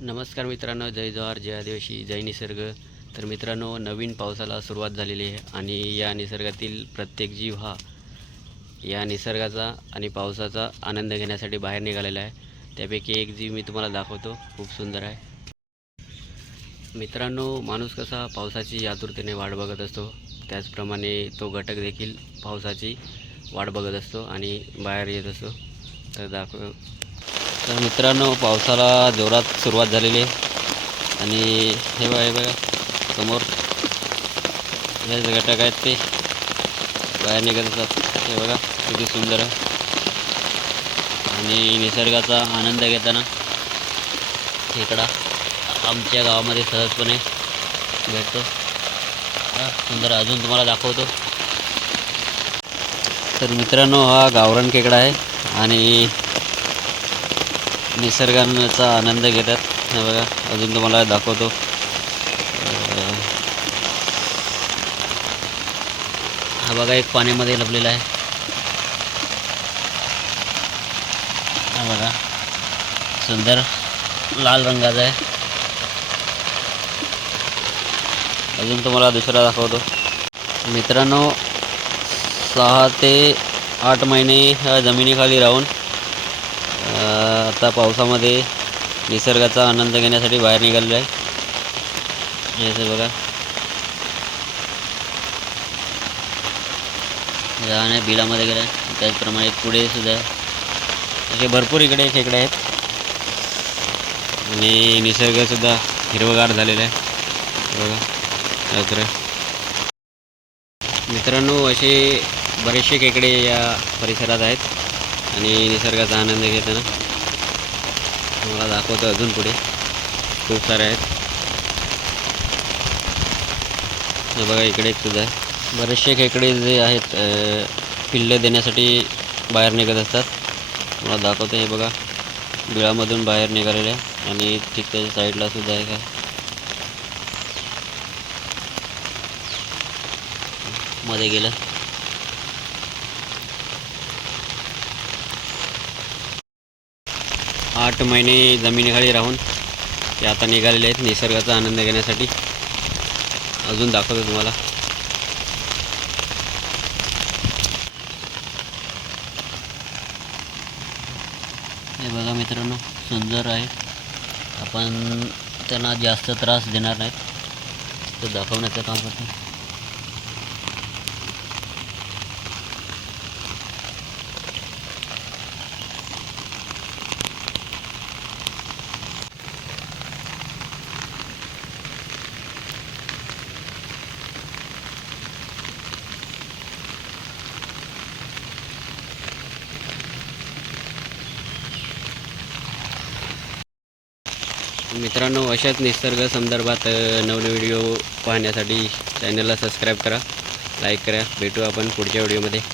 नमस्कार मित्रांनो, जय जवाहर, जय आदिवासी, जय निसर्ग. तर मित्रांनो, नवीन पावसाला सुरुवात झालेली आहे आणि या निसर्गातील प्रत्येक जीव हा या निसर्गाचा आणि पावसाचा आनंद घेण्यासाठी बाहेर निघालेला आहे. त्यापैकी एक जीव मी तुम्हाला दाखवतो, खूप सुंदर आहे. मित्रांनो, माणूस कसा पावसाची आतुरतेने वाट बघत असतो, त्याचप्रमाणे तो घटक देखील पावसाची वाट बघत असतो आणि बाहेर येत असतो. तर मित्रांनो, पावसाला जोरात सुरुवात झालेली आहे आणि हे बघा समोर हे जे घटक आहेत ते बाहेर निघत असतात. हे बघा किती सुंदर आहे आणि निसर्गाचा आनंद घेताना खेकडा आमच्या गावामध्ये सहजपणे भेटतो. सुंदर अजून तुम्हाला दाखवतो. तर मित्रांनो, हा गावरान खेकडा आहे आणि निसर्गाचा आनंद घेतात. हे बघा अजून तुम्हाला दाखवतो. हा बघा एक पाण्यामध्ये लपलेला आहे. हा बघा सुंदर लाल रंगाचा आहे. अजून तुम्हाला दुसरा दाखवतो. मित्रांनो, 6 ते 8 महिने जमिनीखाली राहून आता पावसामध्ये निसर्गाचा आनंद घेण्यासाठी बाहेर निघालेला आहे. हे बघा राहण्या बिलामध्ये गेला आहे. त्याचप्रमाणे पुढे सुद्धा असे भरपूर इकडे खेकडे आहेत आणि निसर्गसुद्धा हिरवगार झालेला आहे. बघा तर मित्रांनो, असे बरेचसे खेकडे या परिसरात आहेत आणि निसर्गाचा आनंद घेताना तुम्हाला दाखवतो. अजून पुढे खूप सारे आहेत. हे बघा इकडे सुद्धा बरेचसे खेकडे जे आहेत पिल्ले देण्यासाठी बाहेर निघत असतात. मला दाखवतो. हे बघा बिळामधून बाहेर निघालेले आहे आणि ठीक त्याच्या साईडला सुद्धा आहे का मध्ये गेलं. 8 महिने जमिनीखाली राहून ते आता निघालेले आहेत निसर्गाचा आनंद घेण्यासाठी. अजून दाखवतो तुम्हाला. हे बघा मित्रांनो, सुंदर आहे. आपण त्यांना जास्त त्रास देणार नाहीत, तर दाखवण्याचं काम करतो. मित्रांनो, अशाच निसर्ग संदर्भात नवनवीन व्हिडिओ पाहण्यासाठी चॅनलला सबस्क्राईब करा, लाईक करा. भेटू आपण पुढच्या व्हिडिओमध्ये.